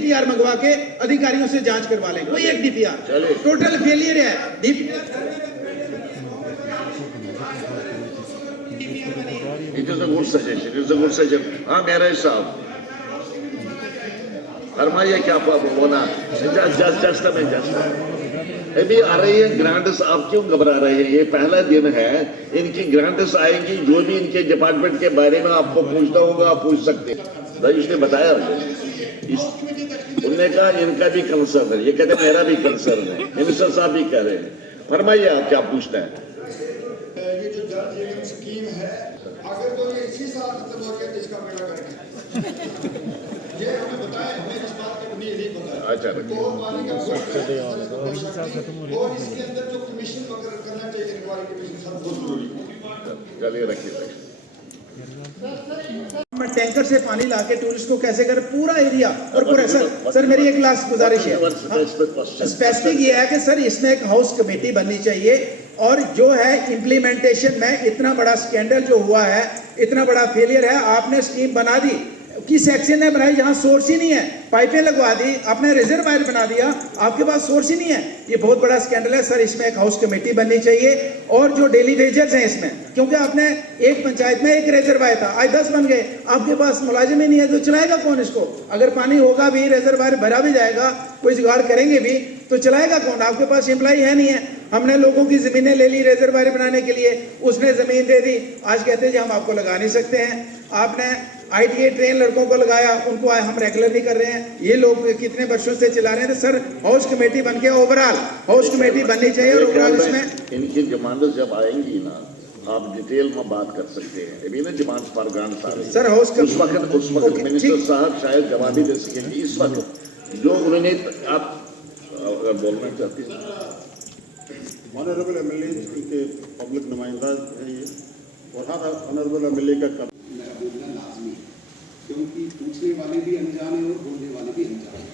DPR मंगवा के अधिकारियों से जांच करवा लें, कोई एक डीपीआर। टोटल फेलियर है DPR. It is a good suggestion. It is a good suggestion. हाँ मेरा साहब फरमाइए क्या होना। अभी आ रही है ग्रांट्स, आप क्यों घबरा रहे हैं? ये पहला दिन है, इनकी ग्रांट्स आएंगी, जो भी इनके डिपार्टमेंट के बारे में आपको पूछना होगा आप पूछ सकते हैं। रईस ने बताया उनने कहा इनका भी कंसर्न है, ये कहते मेरा भी कंसर्न है, मिनिस्टर साहब भी कह रहे हैं। फरमाइए आप क्या पूछना है। ये जो जल जीवन स्कीम है, अगर तो ये इसी साल खत्म हो गया तो इसका बेड़ा गर्क है। ये हमें बताया, हमें इस बात का नहीं पता। अच्छा और इसके अंदर जो कमीशन वगैरह करना चाहिए, इंक्वायरी कमीशन, सब बहुत जरूरी है। चलिए रखिए। टैंकर से पानी लाके टूरिस्ट को कैसे कर पूरा एरिया और पूरा। सर मेरी एक लास्ट गुजारिश है, स्पेसिफिक ये है कि सर इसमें एक हाउस कमेटी बननी चाहिए, और जो है इम्प्लीमेंटेशन में इतना बड़ा स्कैंडल जो हुआ है, इतना बड़ा फेलियर है। आपने स्कीम बना दी, किस सेक्शन ने बनाई जहां सोर्स ही नहीं है, पाइपें लगवा दी, आपने रिजर्वायर बना दिया, आपके पास सोर्स ही नहीं है। ये बहुत बड़ा स्कैंडल है सर, इसमें एक हाउस कमेटी बननी चाहिए। और जो डेली वेजर्स हैं इसमें, क्योंकि आपने एक पंचायत में एक रिजर्वायर था, आज 10 बन गए, आपके पास मुलाजिम ही नहीं है, तो चलाएगा कौन इसको? अगर पानी होगा भी, रिजर्वायर भरा भी जाएगा, कोई जुगाड़ करेंगे भी, तो चलाएगा कौन? आपके पास एम्प्लॉय है नहीं है। हमने लोगों की जमीनें ले ली रिजर्वायर बनाने के लिए, उसने जमीन दे दी, आज कहते हैं जी हम आपको लगा नहीं सकते हैं। आपने ITA ट्रेन लड़कों को लगाया, उनको हम रेगुलर नहीं कर रहे हैं। ये लोग कितने वर्षों से चला रहे हैं। तो सर हाउस कमेटी बन के ओवरऑल हाउस कमेटी बननी चाहिए, और ओवरऑल इसमें इनकी डिमांड जब आएंगी ना, आप डिटेल में बात कर सकते हैं। अभी ना डिमांड फॉर ग्रांट्स आ रही है सर, हाउस उस वक्त मिनिस्टर साहब शायद जवाब ही दे सकेंगे। इस वक्त जो उन्होंने आप बोलना चाहते हैं। ऑनरेबल MLA के पब्लिक नुमाइंदा है ये, और हर ऑनरेबल MLA का मेरा बोलना लाजमी, क्योंकि पूछने वाले भी अनजान है और बोलने वाले भी अनजान है।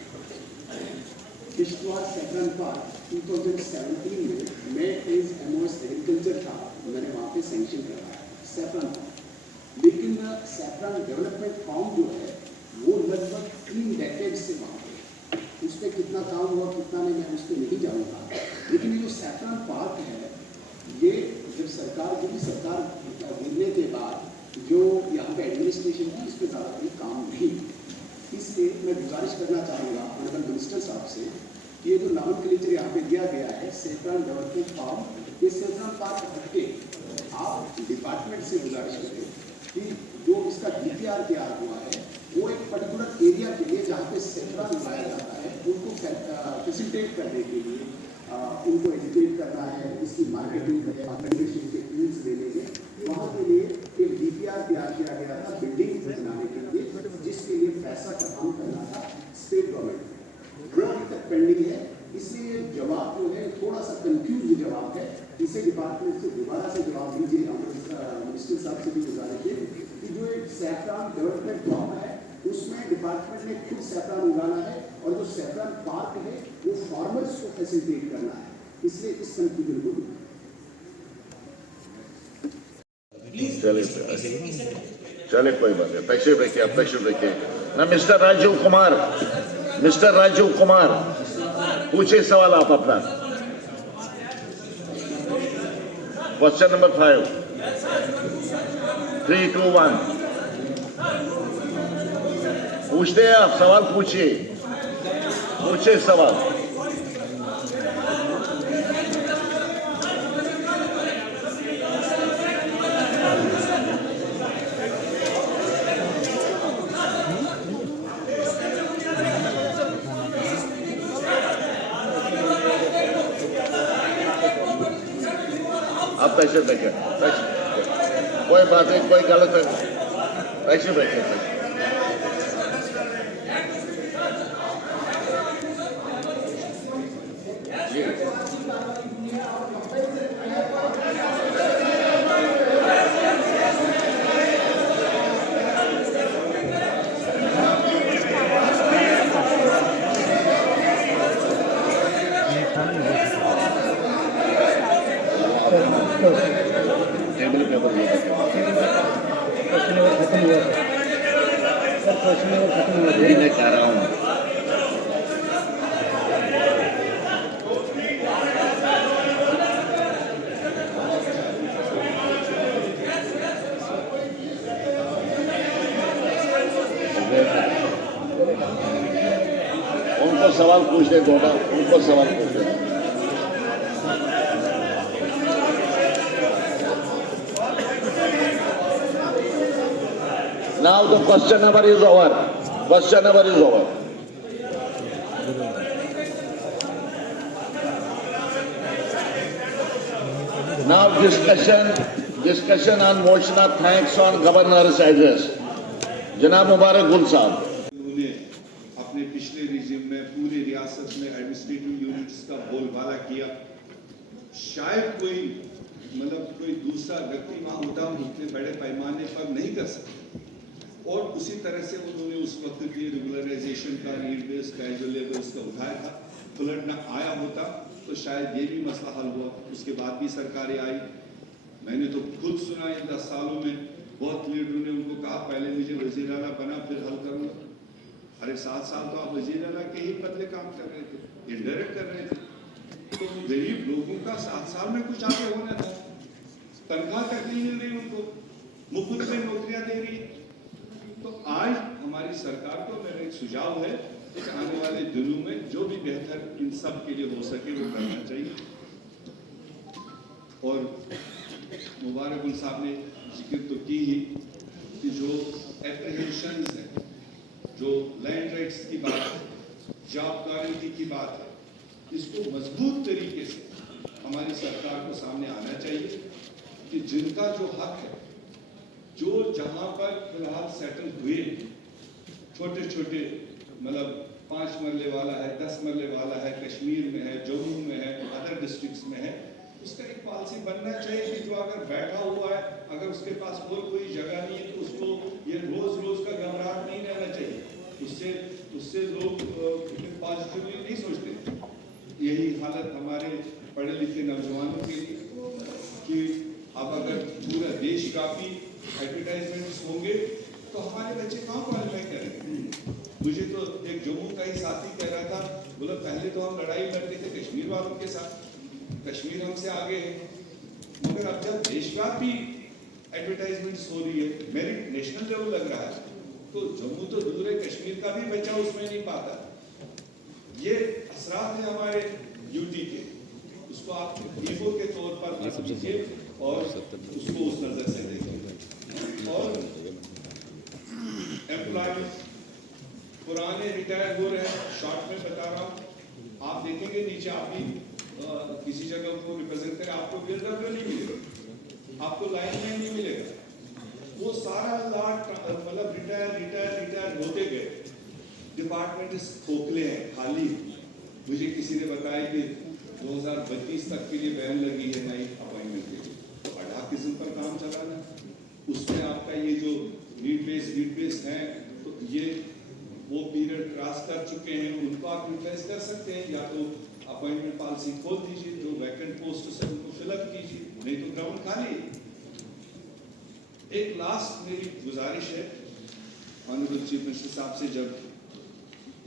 किश्तवाड़ सैफरन पार्क 2017 में मैं एज MOS एग्रीकल्चर था, मैंने वहाँ पे सेंक्शन करवाया सैफरन पार्क। लेकिन सैफरन डेवलपमेंट फार्म जो है वो लगभग 3 डेकेड से वहाँ पे, उस पर कितना काम हुआ कितना नहीं मैं उस पर नहीं जाऊँगा। लेकिन ये जो सैफरन पार्क है, ये जब सरकार गिरने के बाद जो यहाँ पे एडमिनिस्ट्रेशन है, इस पर ज़्यादा कोई काम नहीं। इसलिए मैं गुजारिश करना चाहूँगा ऑनरेबल मिनिस्टर साहब से कि ये जो नॉमेनक्लेचर यहाँ पे दिया गया है सैफरन डेवलपमेंट फार्म, ये सैफरन पार्क हटके आप डिपार्टमेंट से गुजारिश करें कि जो इसका DPR तैयार हुआ है वो एक पर्टिकुलर एरिया के लिए जहाँ पे सैफरन उगाया जाता है उनको फैसिलिटेट करने के लिए उनको एजुकेट करना है, इसकी मार्केटिंग के टूल्स देने के, वहाँ के लिए एक DPR तैयार किया गया था बिल्डिंग बनाने के लिए, जिसके लिए पैसा काम करना था स्टेट गवर्नमेंट, वो अभी तक पेंडिंग है। इसलिए जवाब जो है थोड़ा सा कंफ्यूज जवाब है, इसे डिपार्टमेंट से दोबारा से जवाब दीजिए। मिनिस्टर साहब से भी गुजारिश है कि जो एक सैफरन डेवलपमेंट फॉर्म है उसमें डिपार्टमेंट ने खुद सैफरन उगाना है, और जो सैफरन पार्क है वो फार्मर्स को फैसिलिटेट करना है, इसलिए इस कंफ्यूजन को चले कोई बात नहीं, तशरीफ रखिए आप, तशरीफ रखिए ना। मिस्टर राजीव कुमार पूछे सवाल आप अपना। क्वेश्चन नंबर 5 3 2 1 पूछते हैं आप, सवाल पूछिए सवाल। आप तशरीफ रखें, कोई बात नहीं, कोई गलत है, तशरीफ रखें। टेबल पेपर खत्म हुआ, मैं कह रहा हूँ उनको सवाल पूछने दो ना, उनको सवाल पूछने दो। Now the question hour is over. Question hour is over. Now discussion on motion of thanks on governor's address. जनाब मुबारक गुल साहब। उन्होंने अपने पिछले रिजिम में पूरी रियासत में एडमिनिस्ट्रेटिव यूनिट्स का बोलबाला किया। शायद कोई दूसरा व्यक्ति वहां होता उतने बड़े पैमाने पर नहीं कर सकता, और उसी तरह से उन्होंने उस वक्त भी रेगुलराइजेशन का, नीड बेस कैजुअल लेवल्स का उठाया था। फ्लड न आया होता तो शायद ये भी मसला हल हुआ। उसके बाद भी सरकारें आई। मैंने तो खुद सुना इन 10 सालों में बहुत लीडरों ने उनको कहा पहले मुझे वजीर आला बना फिर हल करूंगा। अरे 7 साल तो आप वजीर आला के ही बदले काम कर रहे थे, इनडायरेक्ट कर रहे थे। तो गरीब लोगों का 7 साल में कुछ आगे होना था। तनख्वाह तक नहीं मिल रही उनको, मुफ्त में नौकरियां दे रही। तो आज हमारी सरकार को मेरा एक सुझाव है कि आने वाले दिनों में जो भी बेहतर इन सब के लिए हो सके वो करना चाहिए। और मुबारक गुल साहब ने जिक्र तो की ही कि जो एप्रीहेंशंस है, जो लैंड राइट्स की बात है, जॉब गारंटी की बात है, इसको मजबूत तरीके से हमारी सरकार को सामने आना चाहिए कि जिनका जो हक है, जो जहां पर फिलहाल सेटल हुए, छोटे छोटे 5 मरले वाला है, 10 मरले वाला है, कश्मीर में है, जम्मू में है, अदर डिस्ट्रिक्ट्स में है, उसका एक पॉलिसी बनना चाहिए कि जो अगर बैठा हुआ है, अगर उसके पास कोई जगह नहीं है तो उसको ये रोज का घबराहट नहीं रहना चाहिए। उससे लोग पॉजिटिवली नहीं सोचते। यही हालत हमारे पढ़े लिखे नौजवानों के लिए कि अब अगर पूरा देशव्यापी एडवर्टाइजमेंट्स होंगे तो हमारे बच्चे कहाँ क्वालिफाई करेंगे। मुझे तो एक जम्मू का ही साथी कह रहा था, बोला पहले तो हम लड़ाई लड़ते थे कश्मीर वालों के साथ, कश्मीर हमसे आगे है, मगर अब जब देशव्यापी एडवर्टाइजमेंट्स हो रही है, मेरिट नेशनल लेवल लग रहा है, तो जम्मू तो दूर है, कश्मीर का भी बच्चा उसमें नहीं पाता। ये असरात है हमारे ड्यूटी के, उसको आप ईगो के तौर पर मत लीजिए और उसको उस नजर से देखिए। और एम्प्लॉयमेंट पुराने रिटायर हो रहे हैं, शॉर्ट में बता रहा हूँ, आप देखेंगे नीचे, आप भी किसी जगह को रिप्रेजेंट करें, आपको बिल्डर नहीं मिलेगा, आपको लाइनमैन नहीं मिलेगा। वो सारा लाट रिटायर होते गए, डिपार्टमेंट खोखले हैं, खाली। मुझे किसी ने बताया कि 2032 तक के लिए बैन लगी है नई अपॉइंटमेंट के लिए, तो अडाकिज्म पर काम चलाना, उसमें आपका ये जो नीड बेस है, तो ये वो पीरियड क्रॉस कर चुके हैं, उनको आप रिप्लेस कर सकते हैं, या तो अपॉइंटमेंट पॉलिसी खोल दीजिए, जो वैकेंट पोस्ट है उनको फिलअप कीजिए, नहीं तो ग्राउंड खाली। एक लास्ट मेरी गुजारिश है ऑनरेबल चीफ मिनिस्टर साहब से, जब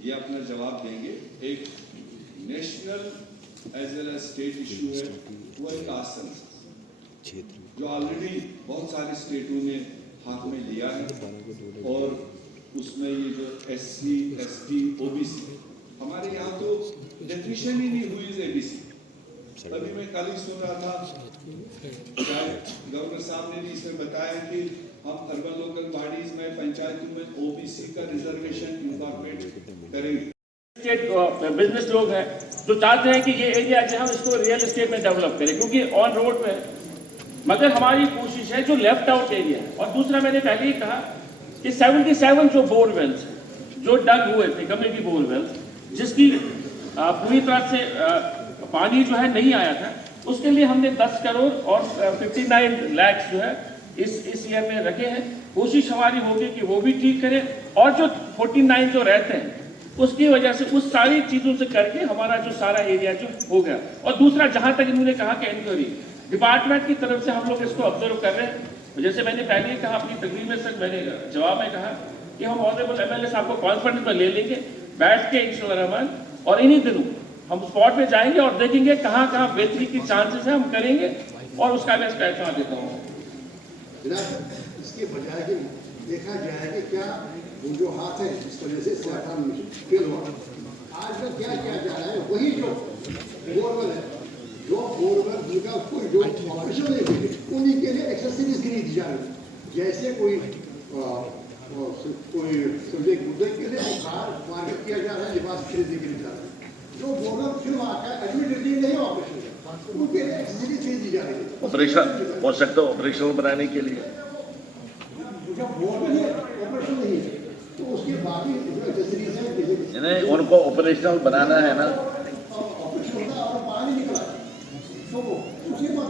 ये अपना जवाब देंगे, एक national as well as state issue है, वो एक कास्ट सेंसस, जो ऑलरेडी बहुत सारे स्टेटों ने हाथ में लिया है, और उसमें ये जो SC, ST, OBC, हमारे यहाँ तो डेफिनेशन ही नहीं हुई है ABC। अभी मैं कल ही सुन रहा था, गवर्नर साहब ने भी इसमें बताया कि हम अर्बन लोकल बॉडीज में, पंचायतों में OBC का रिजर्वेशन इनकॉर्पोरेट करेंगे। स्टेट बिजनेस लोग हैं जो चाहते हैं कि ये एरिया जो हम इसको रियल एस्टेट में डेवलप करें, क्योंकि ऑन रोड में, मगर हमारी कोशिश है जो लेफ्ट आउट एरिया है। और दूसरा, मैंने पहले ही कहा कि 77 जो बोरवेल्स जो डग हुए थे, कम्युनिटी बोरवेल्स, जिसकी पूरी तरह से पानी जो है नहीं आया था, उसके लिए हमने 10 करोड़ और 59 लाख जो है इस ईयर में रखे हैं। कोशिश हमारी होगी कि वो भी ठीक करें, और जो 49 जो रहते हैं उसकी वजह से उस सारी चीज़ों से करके हमारा जो सारा एरिया जो हो गया। और दूसरा, जहाँ तक इन्होंने कहा कि इंक्वायरी डिपार्टमेंट की तरफ से हम लोग इसको ऑब्जर्व कर रहे हैं। जैसे मैंने पहले ही कहा अपनी तकरीर में, सर मैंने जवाब में कहा कि हम ऑनरेबल MLA साहब को कॉन्फ्रेंस में ले लेंगे, बैठ के इंशाअल्लाह, और इन्हीं दिनों हम स्पॉट पे जाएंगे और देखेंगे कहाँ कहाँ बेहतरी की चांसेस है, हम करेंगे, और उसका मैं कहना देता हूँ। इसके बजाय देखा जाए कि क्या वो जो हाथ है जिस वजह से सैफरान मिशन फेल हुआ, आज का क्या किया जा रहा है, वही जो बोरवेल है, जो बोरवेल जिनका कोई जो ऑपरेशन नहीं हुई, उन्हीं के लिए एक्सेसरीज गिरी दी जा रही है। जैसे कोई सब्जेक्ट मुद्दे के लिए बाहर मार्केट किया जा रहा है, लिबास खरीदने के लिए जा रहा है। जो बोरवेल फिर वहाँ का एडमिटेड नहीं है ऑपरेशन, उनके लिए एक्सेसरीज खरीदी जा रही है। ऑपरेशन हो सकता है, ऑपरेशन बनाने के लिए जब बोरवेल है ऑपरेशन नहीं है, तो उसके बाकी जो एक्सेसरीज है, नहीं, उनको ऑपरेशनल बनाना है ना। ऑपरेशन होता और पानी निकला, तो उसके बाद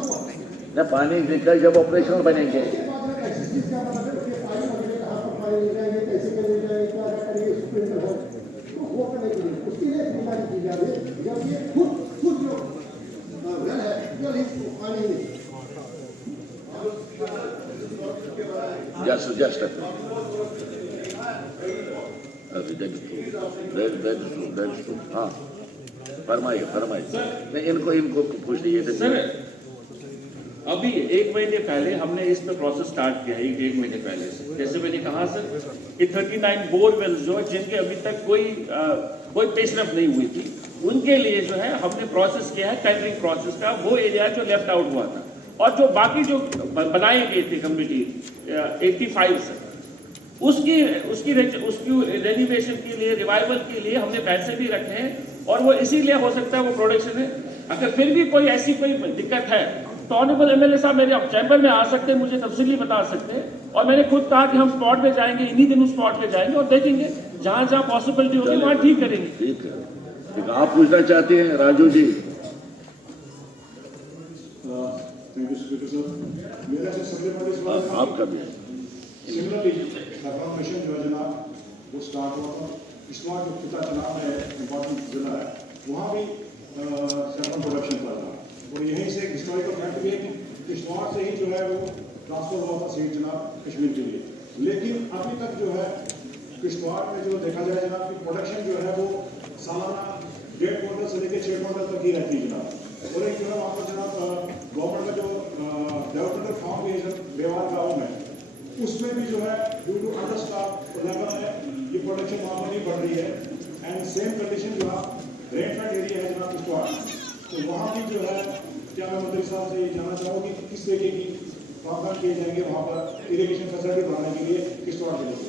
ना पानी निकल जब ऑपरेशनल बनेंगे। एक्सेसरीज का मतलब है कि पानी वगैरह कहाँ पर पानी ले जाएंगे, कैसे ले जाएंगे, क्या करेंगे, सुप्रीम है तो वो करने के लिए उसके लिए तैयारी की जा रही है। जब ये खुद जो वेल है, वेल ही पानी नहीं। Just हाँ, फरमाइए नहीं, इनको पूछ लीजिए सर। अभी 1 महीने पहले हमने इस पे प्रोसेस स्टार्ट किया है, 1 महीने पहले से। जैसे मैंने कहा सर कि 39 बोरवेल्स जो जिनके अभी तक कोई पेशरफ नहीं हुई थी, उनके लिए जो है हमने प्रोसेस किया है टेंडरिंग प्रोसेस का, वो एरिया जो लेफ्ट आउट हुआ था। और जो बाकी जो बनाए गए थे कमिटी 85 से, उसकी रेनोवेशन के लिए, रिवाइवल के लिए हमने पैसे भी रखे हैं। और वो इसीलिए हो सकता है वो प्रोडक्शन है। अगर फिर भी कोई ऐसी कोई दिक्कत है तो ऑनरेबल एमएलए साहब मेरे चैम्बर में आ सकते हैं, मुझे तफसीली बता सकते हैं। और मैंने खुद कहा कि हम स्पॉट पे जाएंगे, इन्हीं दिनों स्पॉट पे जाएंगे और देखेंगे जहां जहां पॉसिबिलिटी होगी वहां ठीक करेंगे। ठीक है, ठीक। आप पूछना चाहते हैं Raju ji? Thank you speaker sir. मेरा से सबसे पहले सवाल आपका भी सिमिलरली सैफरान मिशन जो है जनाब, वो स्टार्ट हुआ था। किश्तवाड़ जो पिता जनाब है, इम्पोर्टेंट जिला है, वहाँ भी सैफरान प्रोडक्शन था जनाब। और यहीं से हिस्टोरिकल फैक्ट भी है कि किश्तवाड़ से ही जो है वो ट्रांसफर हुआ था सीट जनाब कश्मीर के लिए। लेकिन अभी तक जो है किश्तवाड़ में जो देखा जाए जनाब की प्रोडक्शन जो है वो सालाना 1.5 क्विंटल से लेकर 6 क्विंटल तक ही रहती है जनाब। और एक जो है वहाँ पर जनाब गवर्नमेंट का जो डेवलपमेंट फार्म भी है बेवार गाँव में, उसमें भी जो है due to under staff level है ये प्रोडक्शन वहाँ पर नहीं बढ़ रही है। एंड सेम कंडीशन जो आप रेनफेड एरिया है जनाब किश्तवाड़, तो वहाँ भी जो है क्या मैं मंत्री साहब से ये जानना चाहूँगी कि किस तरीके की प्रावधान किए जाएंगे वहाँ पर इरिगेशन फैसिलिटी बढ़ाने के लिए किश्तवाड़ जिले में।